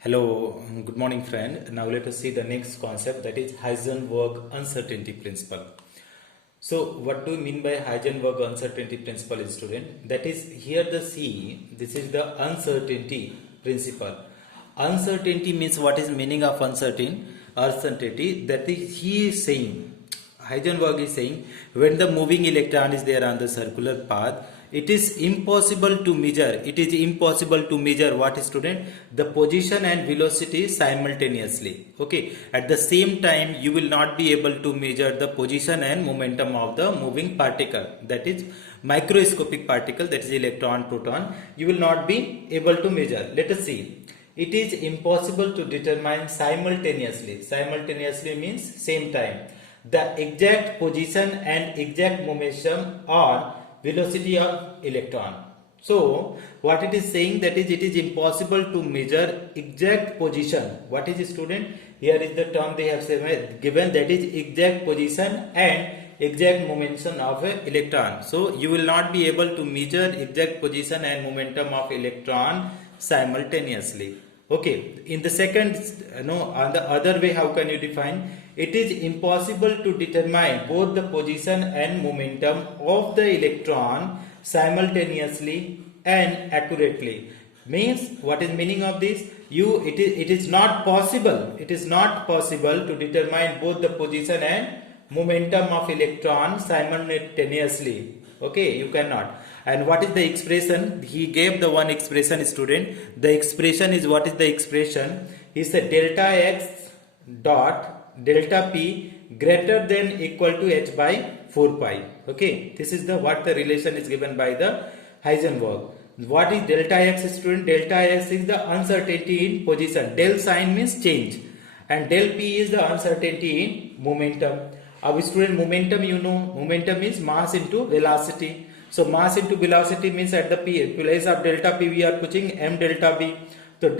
Hello, good morning friend. Now let us see the next concept, that is Heisenberg uncertainty principle. So what do you mean by Heisenberg uncertainty principle, student? That is, here the C, this is the uncertainty principle. Uncertainty means, what is meaning of uncertainty? That is, he is saying, Heisenberg is saying, when the moving electron is there on the circular path, it is impossible to measure. It is impossible to measure what, student? The position and velocity simultaneously. Okay. At the same time, you will not be able to measure the position and momentum of the moving particle. That is microscopic particle, that is electron, proton. You will not be able to measure. Let us see. It is impossible to determine simultaneously. Simultaneously means same time, the exact position and exact momentum or velocity of electron. So what it is saying, that is, it is impossible to measure exact position. What is, student? Here is the term they have given, that is exact position and exact momentum of an electron. So you will not be able to measure exact position and momentum of electron simultaneously. Okay, in the second, on the other way, how can you define? It is impossible to determine both the position and momentum of the electron simultaneously and accurately. Means, what is meaning of this? It is not possible. It is not possible to determine both the position and momentum of electron simultaneously. Okay, you cannot. And what is the expression? He gave the one expression, student. The expression is, what is the expression? He said delta x dot delta p greater than equal to h by 4 pi. Okay, this is the what the relation is given by the Heisenberg. What is delta x, student? Delta x is the uncertainty in position. Del sign means change, and del p is the uncertainty in momentum. Our student, momentum, momentum is mass into velocity. So mass into velocity means, at the place of delta p we are putting m delta v. So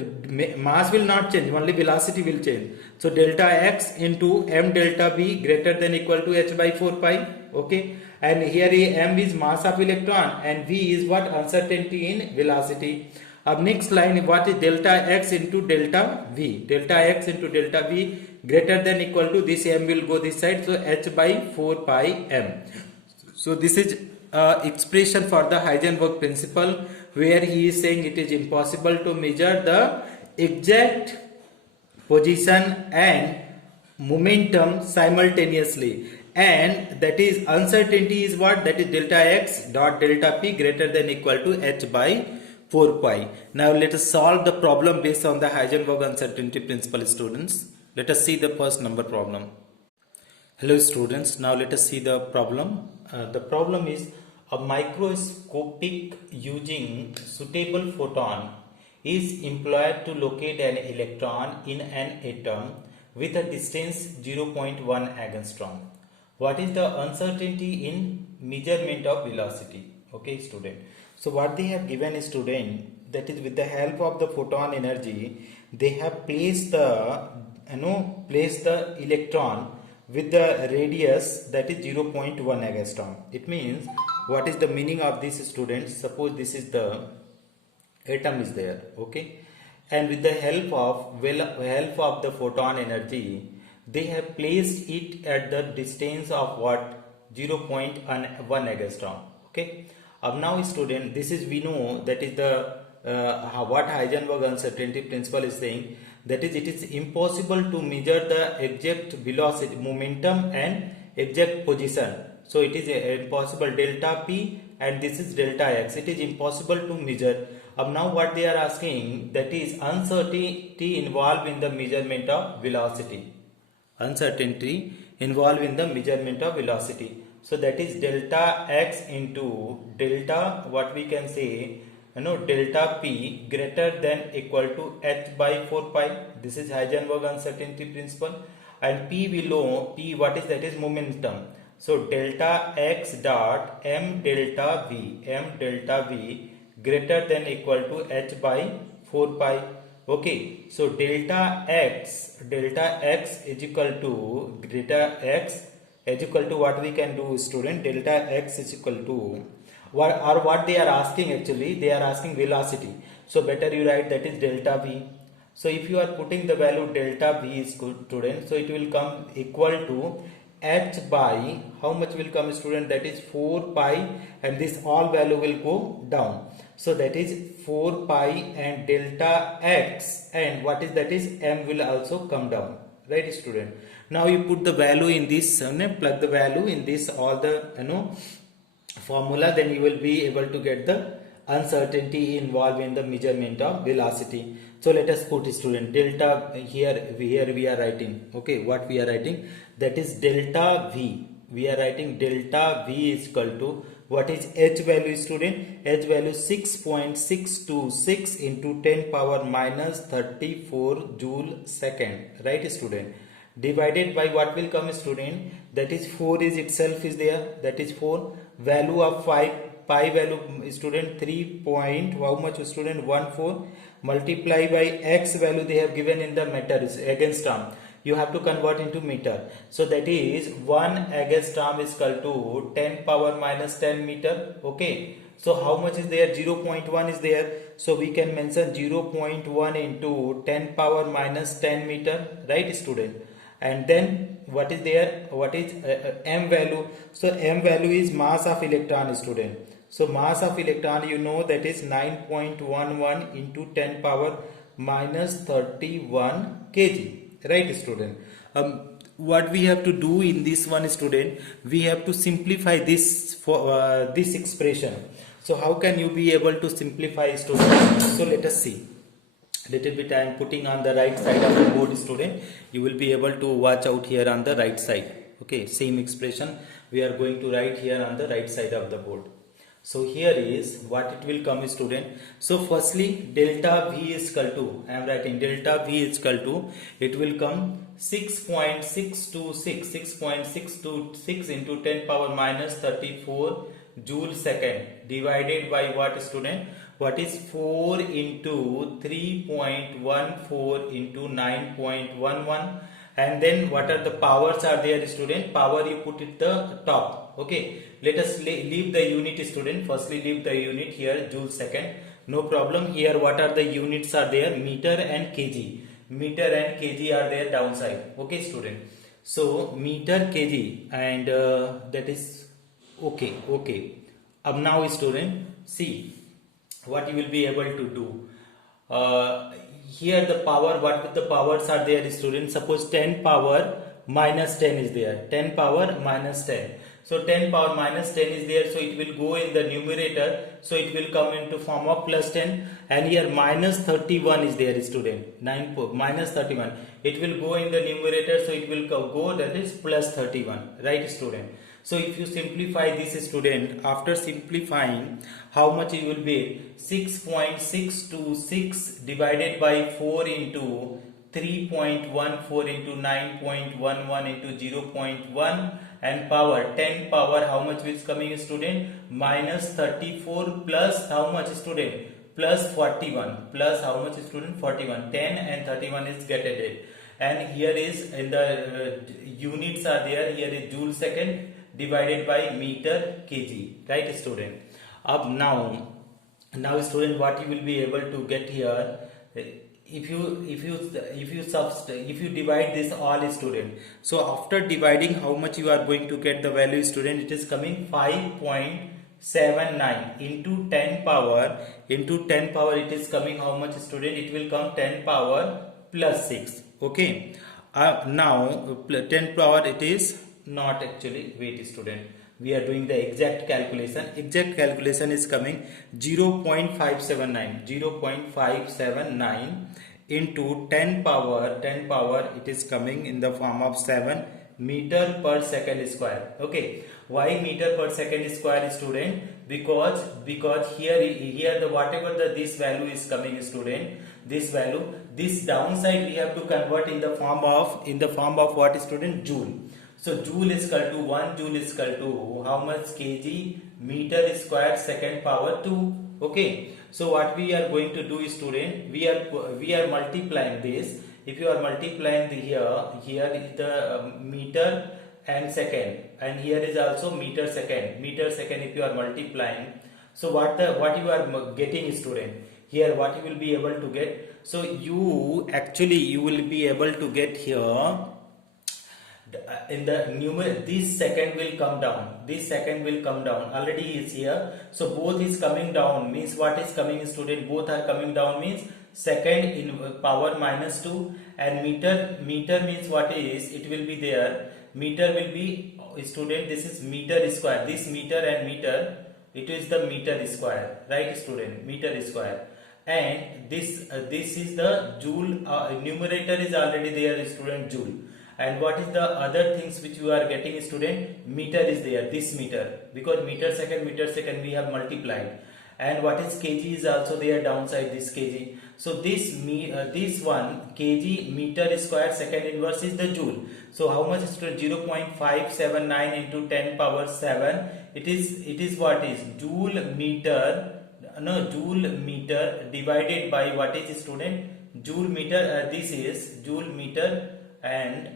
mass will not change, only velocity will change. So delta x into m delta v greater than equal to h by 4 pi. Okay, and here m is mass of electron and v is what? Uncertainty in velocity. Next line, what is delta x into delta v? Delta x into delta v greater than equal to, this m will go this side, so h by 4 pi m. So this is expression for the Heisenberg principle, where he is saying it is impossible to measure the exact position and momentum simultaneously, and that is uncertainty is what? That is delta x dot delta p greater than equal to h by 4 pi. Now let us solve the problem based on the Heisenberg uncertainty principle, students. Let us see the first number problem. Hello students, now let us see the problem. The problem is, a microscopic using suitable photon is employed to locate an electron in an atom with a distance 0.1 angstrom. What is the uncertainty in measurement of velocity? Okay, student. So what they have given, student, that is, with the help of the photon energy, they have placed the electron with the radius, that is 0.1 angstrom. It means, what is the meaning of this, students? Suppose this is the atom is there, okay, and with the help of the photon energy, they have placed it at the distance of what? 0.1 angstrom. Okay. Now, student, this is, we know, that is the what Heisenberg uncertainty principle is saying, that is, it is impossible to measure the exact velocity, momentum and exact position. So it is impossible, delta p and this is delta x. It is impossible to measure. Now what they are asking, that is uncertainty involved in the measurement of velocity. Uncertainty involved in the measurement of velocity. So that is delta x into delta, what we can say, delta p greater than equal to h by 4 pi. This is Heisenberg uncertainty principle. And p below, p, what is that? Is momentum. So delta x dot m delta v greater than equal to h by 4 pi. Okay, so delta x is equal to what we can do, student? Delta x is equal to what they are asking, actually they are asking velocity. So better you write that is delta v. So if you are putting the value delta V student, so it will come equal to h by how much will come student, that is 4 pi, and this all value will go down. So that is 4 pi and delta x, and what is that is m will also come down, right student. Now you put the value in this, plug the value in this all the formula, then you will be able to get the uncertainty involved in the measurement of velocity. So let us put student delta here we are writing, okay, what we are writing, that is delta V. We are writing delta V is equal to, what is h value student? H value 6.626 into 10 power minus 34 joule second, right student, divided by what will come student, that is 4 is itself is there, that is 4, value of 5 pi value student 3 point how much student 14, multiply by x value they have given in the meter is against term, you have to convert into meter. So that is 1 against term is equal to 10 power minus 10 meter, okay. So how much is there? 0.1 is there, so we can mention 0.1 into 10 power minus 10 meter, right student. And then what is there, what is m value? So m value is mass of electron student. So mass of electron, you know, that is 9.11 into 10 power minus 31 kg, right student. What we have to do in this one student, we have to simplify this for this expression. So how can you be able to simplify student? So let us see. Little bit I am putting on the right side of the board student, you will be able to watch out here on the right side, okay. Same expression we are going to write here on the right side of the board. So here is what it will come student. So firstly delta V is equal to, I am writing delta V is equal to, it will come 6.626 into 10 power minus 34 joule second, divided by what student, what is 4 into 3.14 into 9.11, and then what are the powers are there student, power you put it the top, okay. Let us leave the unit student, firstly leave the unit here, joule second, no problem. Here what are the units are there, meter and kg, meter and kg are there downside, okay student. So meter kg, and that is okay. Now student, see what you will be able to do. Here the power, what the powers are there student, suppose 10 power minus 10 is there, 10 power minus 10. So 10 power minus 10 is there, so it will go in the numerator, so it will come into form of plus 10, and here minus 31 is there student, 9 minus 31, it will go in the numerator, so it will go, that is plus 31, right student. So if you simplify this student, after simplifying, how much it will be, 6.626 divided by 4 into 3.14 into 9.11 into 0.1, and power 10 power how much is coming student, minus 34 plus how much student, plus 41, plus how much student, 41, 10 and 31 is get added, and here is in the units are there, here is joule second divided by meter kg, right student. Now student, what you will be able to get here, if you divide this all student, so after dividing how much you are going to get the value student, it is coming 5.79 into 10 power it is coming how much student, it will come 10 power plus 6, okay. Now 10 power it is not actually, wait student, we are doing the exact calculation is coming 0.579 into 10 power it is coming in the form of 7 meter per second square, okay. Why meter per second square student? Because here the whatever this value is coming student, this value, this downside we have to convert in the form of what student, joule. So joule is equal to 1 joule is equal to how much kg meter square second power 2, okay. So what we are going to do is student, we are multiplying this. If you are multiplying here is the meter and second, and here is also meter second if you are multiplying. So what you are getting student, here what you will be able to get, So you will be able to get here in the numerator. This second will come down, this second will come down, already is here. So both is coming down means what is coming, student? Both are coming down means second in power -2, and meter means what is, it will be there, meter will be, student, this is meter square, this meter and meter, it is the meter square, right student? Meter square. And this is the joule, numerator is already there, student, joule. And what is the other things which you are getting, student? Meter is there, this meter, because meter second we have multiplied. And what is kg is also there downside, this kg. So this one kg meter square second inverse is the joule. So how much, student? 0.579 into 10 power 7. It is what is joule meter, joule meter divided by what is, student? Joule meter. This is joule meter, and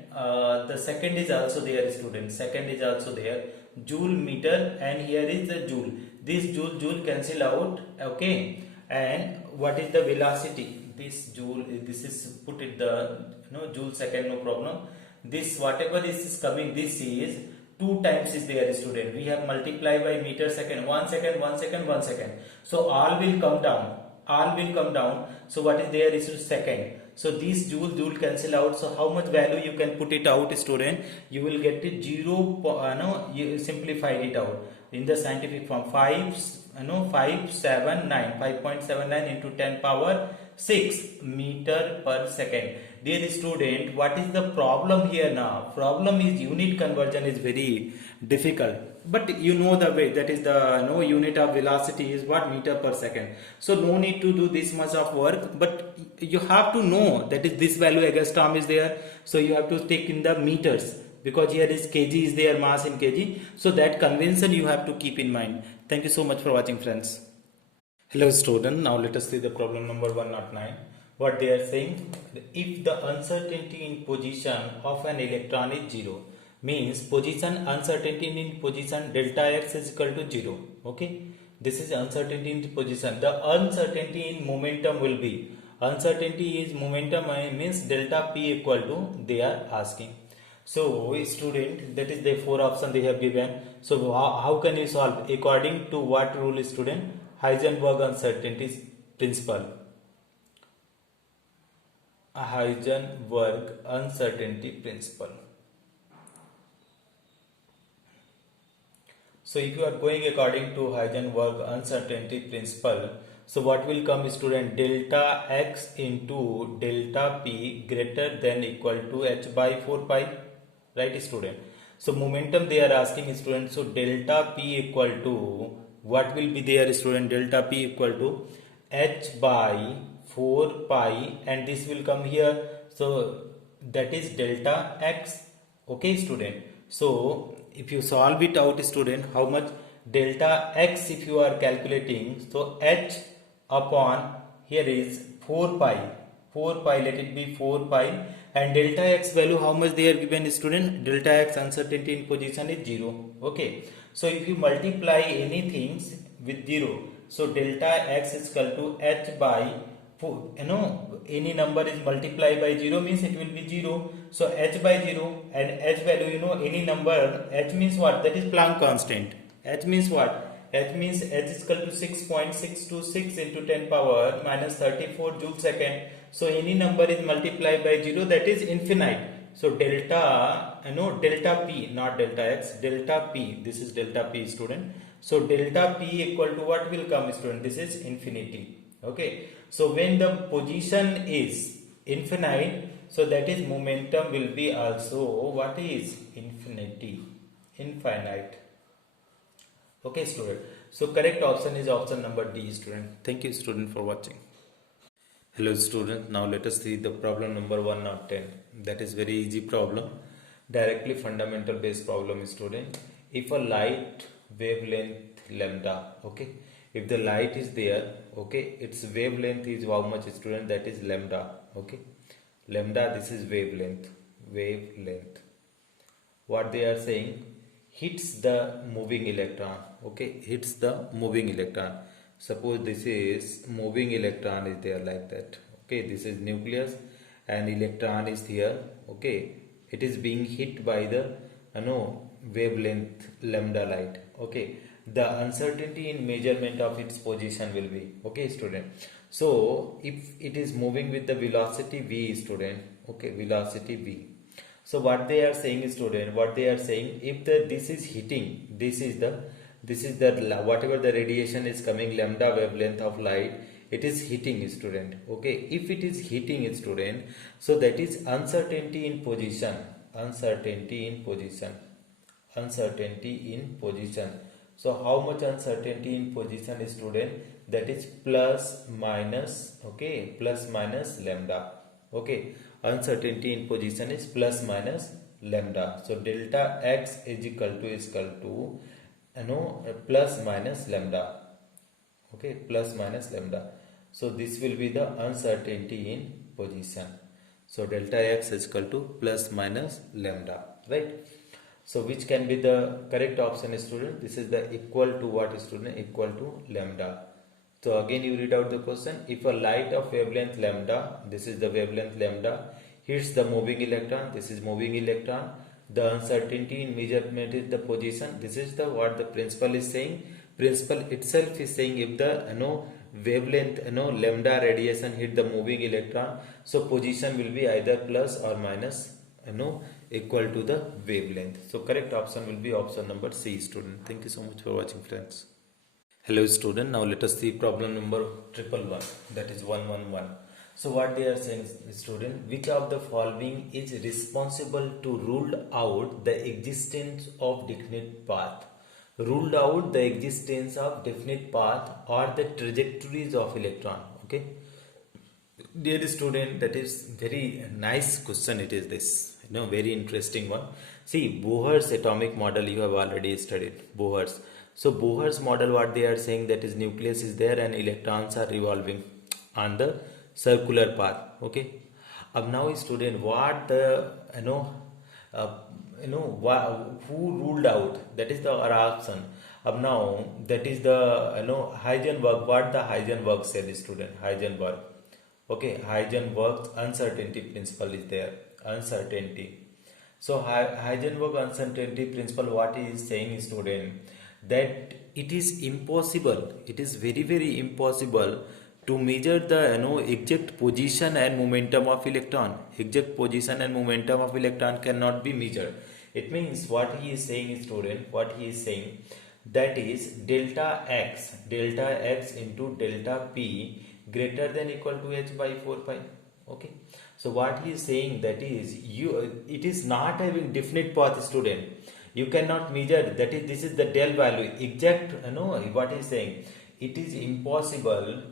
the second is also there, student. Second is also there, joule meter, and here is the joule. This joule cancel out, okay. And what is the velocity? This joule, this is put it the joule second, no problem. This whatever this is coming, this is 2 times is there, student. We have multiplied by meter second, 1 second, 1 second, 1 second. So all will come down, all will come down. So what is there is second. So this joule cancel out. So how much value you can put it out, student? You will get it 0. You simplified it out in the scientific form. 5.79 into 10 power 6 meter per second. Dear student, what is the problem here now? Problem is unit conversion is very difficult. But you know the way, that is the unit of velocity is what? Meter per second. So no need to do this much of work, but you have to know that is this value angstrom is there. So you have to take in the meters, because here is kg is there, mass in kg. So that convention you have to keep in mind. Thank you so much for watching, friends. Hello student, now let us see the problem number 109. What they are saying, if the uncertainty in position of an electron is 0, means position uncertainty in position delta x is equal to 0. Okay, this is uncertainty in position. The uncertainty in momentum will be, uncertainty is momentum, means delta p equal to, they are asking. So student, that is the 4 option they have given. So how can you solve? According to what rule, student? Heisenberg uncertainty principle. Heisenberg uncertainty principle. So if you are going according to Heisenberg uncertainty principle, so what will come, student? Delta x into delta p greater than equal to h by 4 pi, right student? So momentum they are asking, student. So delta p equal to, what will be there, student? Delta p equal to h by 4 pi, and this will come here. So that is delta x, okay student? So if you solve it out, student, how much delta x if you are calculating, so h upon, here is 4 pi, let it be 4 pi, and delta x value how much they are given, student? Delta x uncertainty in position is 0, okay. So if you multiply anything with 0, so delta x is equal to h by 4, any number is multiplied by 0 means it will be 0. So h by 0, and h value, any number, h means what? That is Planck constant. H means what? H means h is equal to 6.626 into 10 power minus 34 joule second. So any number is multiplied by 0, that is infinite. So delta, delta p, not delta x, delta p, this is delta p, student. So delta p equal to what will come, student? This is infinity, okay. So when the position is infinite, so that is momentum will be also what is? Infinite. Okay student. So correct option is option number D, student. Thank you student for watching. Hello student, now let us see the problem number 110. That is very easy problem. Directly fundamental based problem, student. If a light wavelength lambda, okay, if the light is there, okay, its wavelength is how much, student? That is lambda, okay. Lambda, this is wavelength. What they are saying, hits the moving electron, okay, hits the moving electron. Suppose this is moving electron is there like that, Okay, this is nucleus and electron is here. Okay, it is being hit by the wavelength lambda light. Okay, the uncertainty in measurement of its position will be, okay student. So if it is moving with the velocity v, student, okay, velocity v. So what they are saying is, student, what they are saying, if this is hitting, this is the whatever the radiation is coming, lambda wavelength of light, it is hitting, student. Okay, if it is hitting, student, so that is uncertainty in position, uncertainty in position, uncertainty in position. So how much uncertainty in position is, student? That is plus minus, okay, plus minus lambda. Okay, uncertainty in position is plus minus lambda. So delta x is equal to plus minus lambda. Okay, plus minus lambda. So this will be the uncertainty in position. So delta x is equal to plus minus lambda, right? So which can be the correct option, student? This is the equal to what, student? Equal to lambda. So again you read out the question. If a light of wavelength lambda, this is the wavelength lambda, hits the moving electron, this is moving electron, the uncertainty in measurement is the position. This is the what the principle is saying. Principle itself is saying, if the wavelength lambda radiation hit the moving electron, so position will be either plus or minus equal to the wavelength. So correct option will be option number C, student. Thank you so much for watching, friends. Hello student, now let us see problem number 111, that is 111. So what they are saying, student, which of the following is responsible to rule out the existence of definite path? Ruled out the existence of definite path or the trajectories of electron. Okay, dear student, that is very nice question. It is this, very interesting one. See, Bohr's atomic model you have already studied, Bohr's. So Bohr's model, what they are saying, that is nucleus is there and electrons are revolving on the circular path. Okay. Now student, what the who ruled out, that is the option. Now that is the Heisenberg, what the Heisenberg said, student, Heisenberg. Okay, Heisenberg's uncertainty principle is there, uncertainty. So Heisenberg uncertainty principle, what he is saying, student, that it is impossible, it is very very impossible to measure the exact position and momentum of electron. Exact position and momentum of electron cannot be measured. It means what he is saying, student, what he is saying, that is delta x into delta p greater than equal to h by 4 pi. Okay, so what he is saying, that is it is not having definite path, student. You cannot measure, that is, this is the del value exact, what he is saying, it is impossible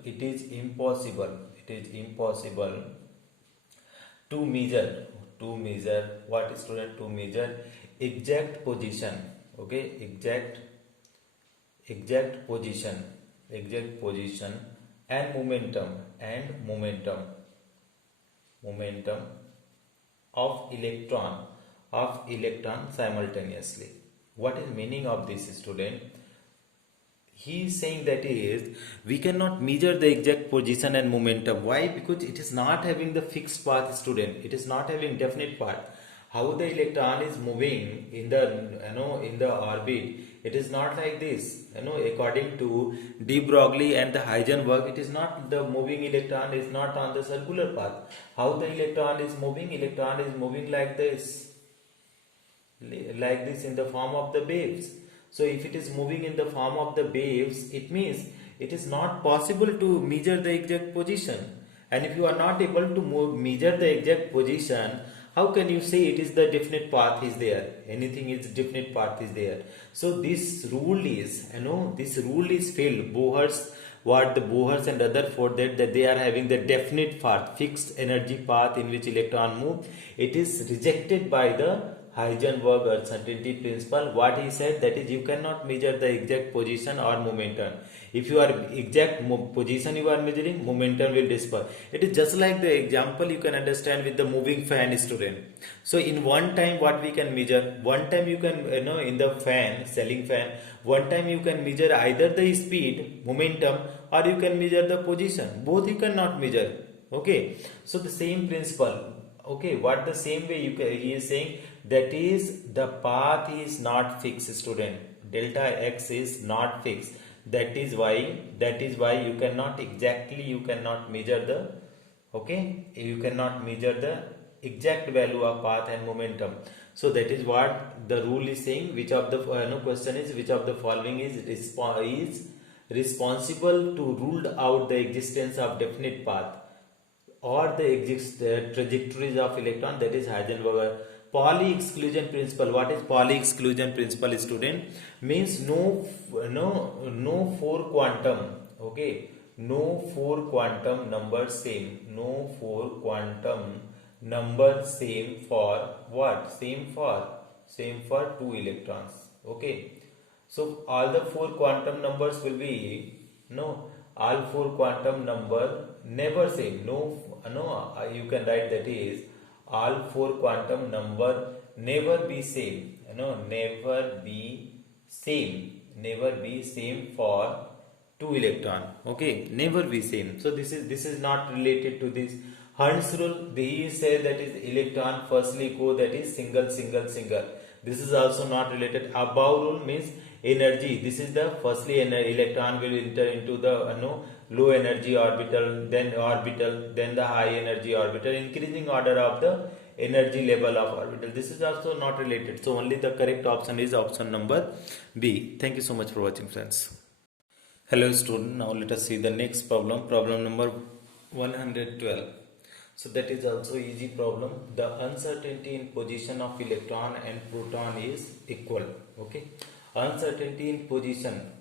to measure what, student? To measure exact position. Okay, exact position and momentum of electron simultaneously. What is meaning of this, student? He is saying that is, we cannot measure the exact position and momentum. Why? Because it is not having the fixed path, student. It is not having definite path. How the electron is moving in the in the orbit, it is not like this. According to de Broglie and the Heisenberg, it is not, the moving electron is not on the circular path. How the electron is moving? Electron is moving like this in the form of the waves. So if it is moving in the form of the waves, it means it is not possible to measure the exact position. And if you are not able to measure the exact position, how can you say it is the definite path is there? Anything is definite path is there. So this rule is, this rule is failed. Bohr's and other for that they are having the definite path, fixed energy path in which electron move. It is rejected by the Heisenberg uncertainty principle. What he said, that is, you cannot measure the exact position or momentum. If you are exact position you are measuring, momentum will disper. It is just like the example you can understand with the moving fan, student. So in one time what we can measure, one time you can in the fan, ceiling fan, one time you can measure either the speed, momentum, or you can measure the position. Both you cannot measure. Okay, so the same principle. Okay, what the same way he is saying, that is the path is not fixed, student. Delta x is not fixed. That is why you cannot exactly, you cannot measure the, okay, you cannot measure the exact value of path and momentum. So that is what the rule is saying. Which of the no, question is which of the following is responsible to rule out the existence of definite path or the trajectories of electron, that is Heisenberg. Pauli exclusion principle. What is Pauli exclusion principle, student? Means no four quantum, okay, no four quantum numbers same, no four quantum number same for what? Same for two electrons. Okay, so all the four quantum numbers will be, no, all four quantum number never same. You can write that is all four quantum number never be same. Never be same for two electron. Okay, never be same. So this is not related to this Hund's rule. He says that is electron firstly go, that is single. This is also not related. Above rule means energy. This is the firstly electron will enter into the low energy orbital, then the high energy orbital, increasing order of the energy level of orbital. This is also not related. So only the correct option is option number B. Thank you so much for watching, friends. Hello student, now let us see the next problem number 112. So that is also easy problem. The uncertainty in position of electron and proton is equal. Okay, uncertainty in position,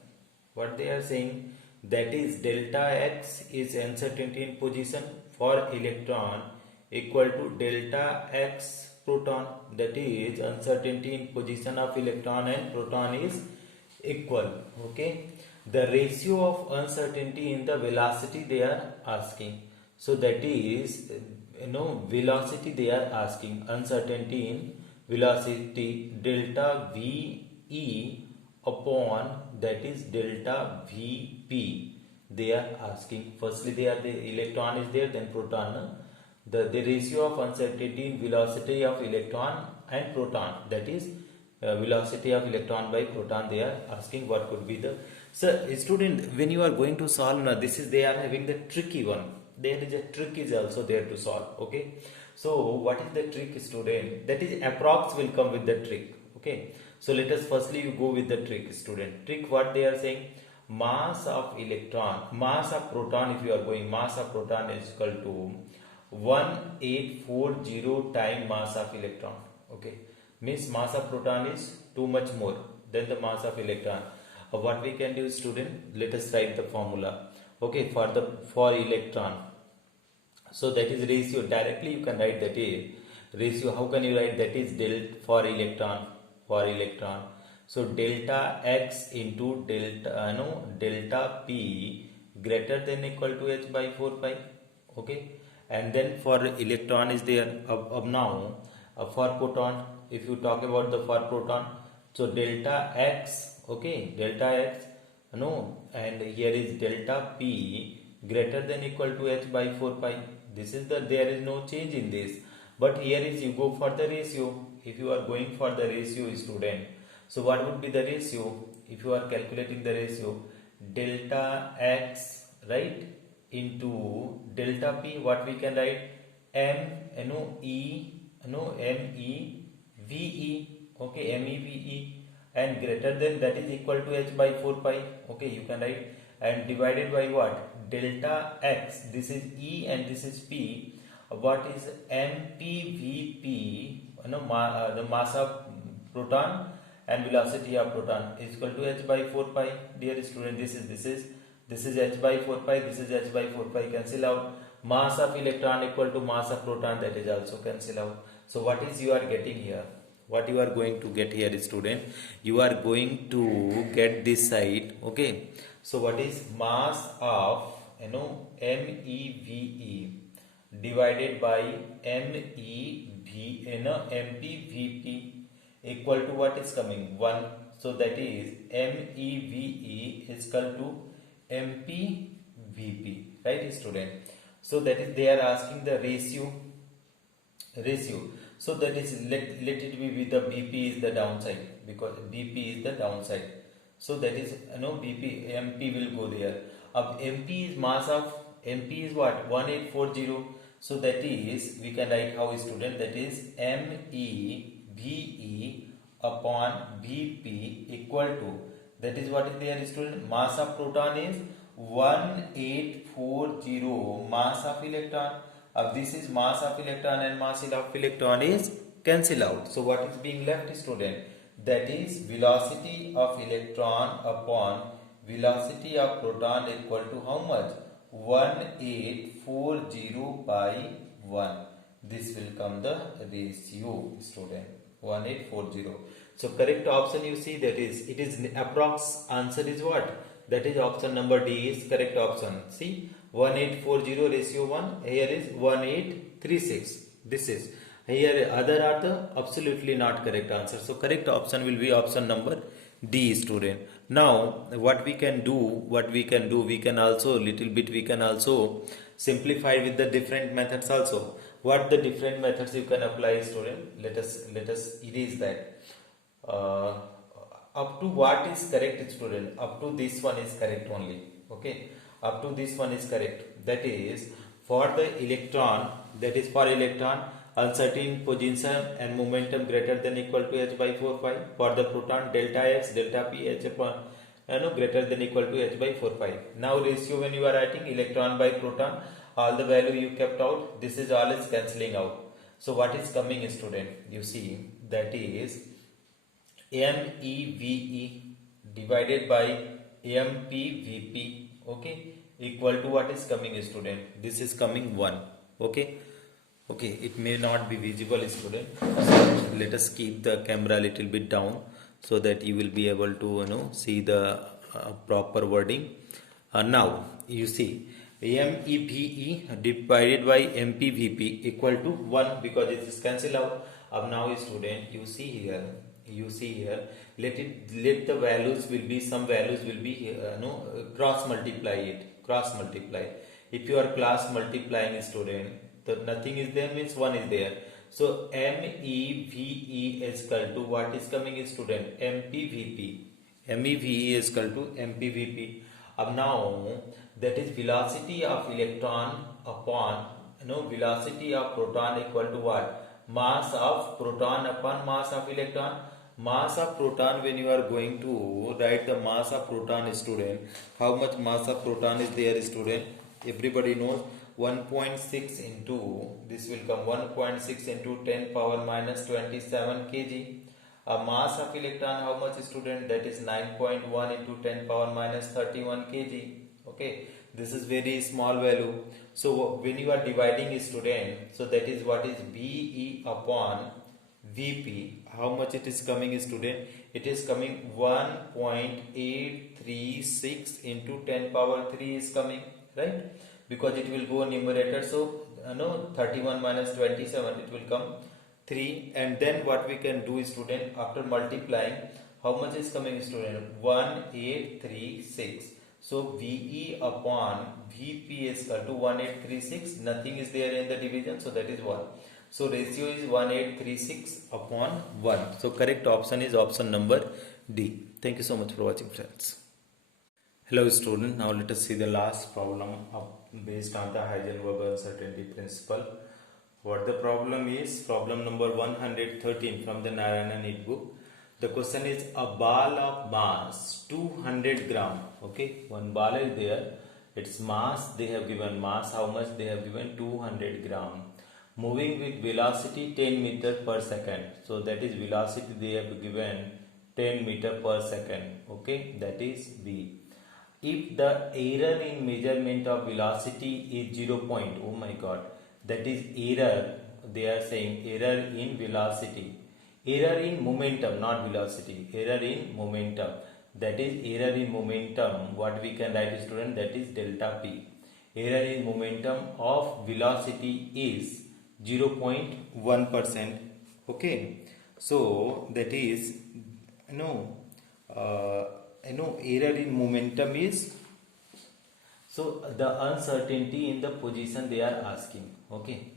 what they are saying, that is delta x is uncertainty in position for electron equal to delta x proton, that is uncertainty in position of electron and proton is equal. Okay, the ratio of uncertainty in the velocity they are asking. So that is velocity they are asking, uncertainty in velocity, delta VE upon, that is delta VP they are asking. Firstly the electron is there, then proton. The ratio of uncertainty in velocity of electron and proton, that is velocity of electron by proton they are asking. What could be the, so student, when you are going to solve now, this is they are having the tricky one. There is a trick is also there to solve. Okay, so what is the trick, student? That is approx will come with the trick. Okay, so let us firstly you go with the trick, student. Trick, what they are saying, mass of proton, if you are going, mass of proton is equal to 1840 time mass of electron. Okay, means mass of proton is too much more than the mass of electron. What we can do, student, let us write the formula. Okay, for electron, so that is ratio. Directly you can write that is ratio. How can you write that is for electron? So delta x into delta p greater than equal to h by 4 pi. Okay, and then for electron is there of now. For proton, if you talk about the for proton, so delta x, okay, delta x, and here is delta p greater than equal to h by 4 pi. This is there is no change in this, but here is you go for the ratio. If you are going for the ratio, student, so what would be the ratio? If you are calculating the ratio, delta x, right, into delta p, what we can write, MEVE, okay, MEVE, and greater than, that is equal to h by 4 pi. Okay, you can write, and divided by what? Delta x, this is E and this is P. What is MPVP? The mass of proton and velocity of proton is equal to h by 4 pi. Dear student, this is h by 4 pi, this is h by 4 pi, cancel out. Mass of electron equal to mass of proton, that is also cancel out. So what is you are getting here? What you are going to get here, student? You are going to get this side. Okay, so what is mass of MEVE divided by MPVP equal to what is coming? 1. So that is MEVE is equal to MPVP, right, student? So that is they are asking the ratio. So that is let it be with the BP is the downside, because BP is the downside. So that is BP MP will go there. MP is mass of MP is what 1840. So that is we can write how student, that is MEVE upon BP equal to, that is what is there student, mass of proton is 1840 mass of electron. This is mass of electron and mass of electron is cancel out. So what is being left student? That is velocity of electron upon velocity of proton equal to how much? 1840 by 1. This will come the ratio student, 1840. So correct option you see, that is it is approx answer is what? That is option number D is correct option. See 1840 ratio 1, here is 1836. This is here, other are the absolutely not correct answer. So correct option will be option number D student. Now what we can do, we can also simplify with the different methods also. What the different methods you can apply student? Let us erase that. Up to what is correct student? Up to this one is correct only. Okay, up to this one is correct. That is for the electron, uncertain position and momentum greater than equal to h by 4 pi. For the proton, delta x, delta p, h upon greater than equal to h by 4 pi. Now ratio, when you are writing electron by proton, all the value you kept out, this is all is cancelling out. So what is coming student? You see, that is MEVE divided by MPVP, okay, equal to what is coming student? This is coming 1. Okay, it may not be visible student, so let us keep the camera a little bit down so that you will be able to see the proper wording. Now you see MEVE divided by MPVP equal to 1, because it is cancel out. Now student, you see here, let the values will be, some values will be cross multiply. If you are cross multiplying student, the nothing is there means 1 is there. So MEVE is equal to what is coming student? MPVP. MEVE is equal to MPVP. Now that is velocity of electron upon velocity of proton equal to what? Mass of proton upon mass of electron. Mass of proton, when you are going to write the mass of proton student, how much mass of proton is there student? Everybody knows 1.6 into, this will come 1.6 into 10 power minus 27 kg. A mass of electron, how much student? That is 9.1 into 10 power minus 31 kg. Okay, this is very small value. So when you are dividing student, so that is what is VE upon VP. How much it is coming student? It is coming 1.836 into 10 power 3 is coming, right? Because it will go numerator, so 31 minus 27, it will come 3. And then what we can do student, after multiplying, how much is coming student? 1836. So VE upon VP is equal to 1836. Nothing is there in the division, so that is 1. So ratio is 1836 upon 1. So correct option is option number D. Thank you so much for watching, friends. Hello student, now let us see the last problem based on the Heisenberg uncertainty principle. What the problem is? Problem number 113 from the Narayana NEET book. The question is a ball of mass 200 gram. Okay, one ball is there. Its mass, they have given mass. How much they have given? 200 gram. Moving with velocity 10 meter per second. So that is velocity they have given 10 meter per second. Okay, that is B. If the error in measurement of velocity is 0. Oh my god, that is error. They are saying error in velocity. Error in momentum, not velocity. Error in momentum. That is error in momentum. What we can write student? That is delta P. Error in momentum of velocity is 0.1%. Okay. So that is error in momentum is, So the uncertainty in the position they are asking. Okay.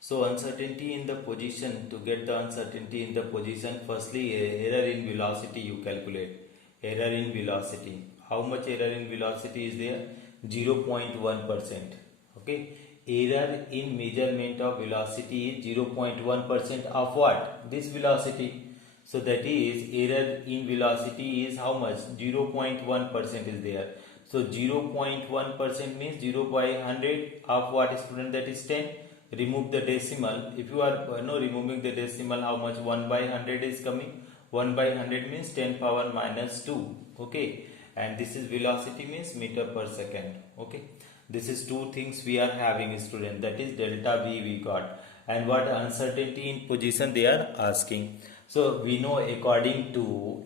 So uncertainty in the position, to get the uncertainty in the position, firstly error in velocity you calculate. Error in velocity. How much error in velocity is there? 0.1%. Okay. Error in measurement of velocity is 0.1% of what? This velocity. So that is, error in velocity is how much? 0.1% is there. So 0.1% means 0 by 100 of what, student? That is 10. Remove the decimal. If you are removing the decimal, how much? 1 by 100 is coming. 1 by 100 means 10 power minus 2. Okay. And this is velocity means meter per second. Okay. This is two things we are having, student. That is delta V we got. And what uncertainty in position they are asking. So we know according to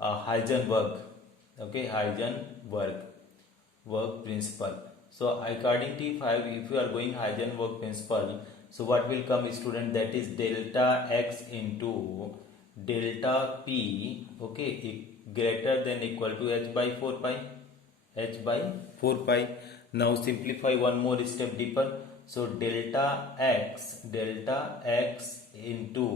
Heisenberg. Okay, Heisenberg work principle. So according to if you are going Heisenberg principle, so what will come, student? That is delta x into delta p, okay, greater than equal to h by 4 pi. H by 4 pi. Now simplify one more step deeper. So delta x into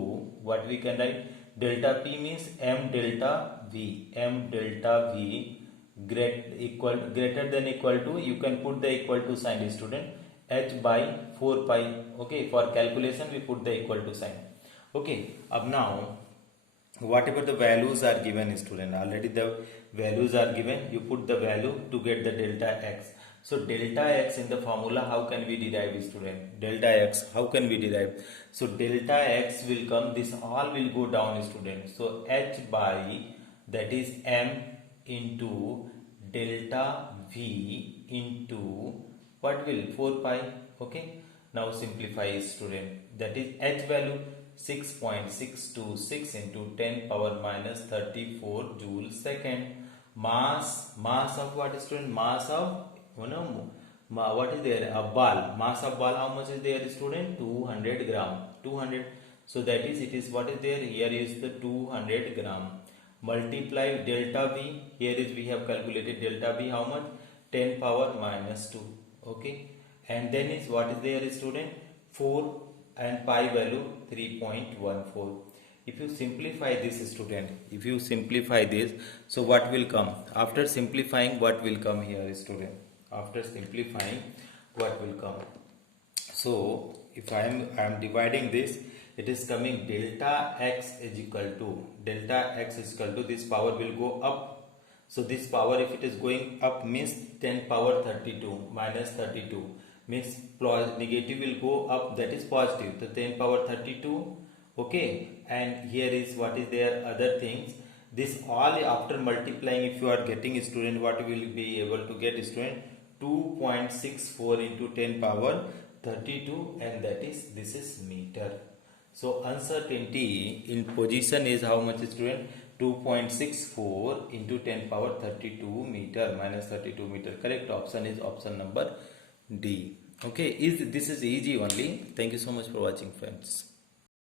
what we can write? Delta p means m delta v. M delta v greater than equal to, you can put the equal to sign, student, h by 4 pi. Okay, for calculation we put the equal to sign. Okay, up now whatever the values are given, student, already the values are given, you put the value to get the delta x. So delta x in the formula, how can we derive, student? Delta x, how can we derive? So delta x will come, this all will go down, student. So h by, that is m into delta v into what will? 4 pi. Okay. Now simplify, student. That is h value 6.626 into 10 power minus 34 joule second. Mass of what, student? Mass of what is there? A ball. Mass of ball, how much is there, student? 200 gram. 200. So that is, it is what is there? Here is the 200 gram. Multiply delta v. Here is, we have calculated delta v, how much? 10 power minus 2. Okay. And then is what is there, student? 4 and pi value 3.14. If you simplify this, student, if you simplify this, so what will come? After simplifying, what will come here, student? After simplifying, what will come? So if I am dividing this, it is coming delta x is equal to this power will go up. So this power, if it is going up, means 10 power 32 minus 32 means negative will go up, that is positive. So 10 power 32. Okay, and here is what is there, other things. This all after multiplying, if you are getting, student, what will be able to get, student? 2.64 into 10 power 32, and that is, this is meter. So uncertainty in position is how much, student? 2.64 into 10 power 32 meter minus 32 meter. Correct option is option number D. Okay, this is easy only. Thank you so much for watching, friends.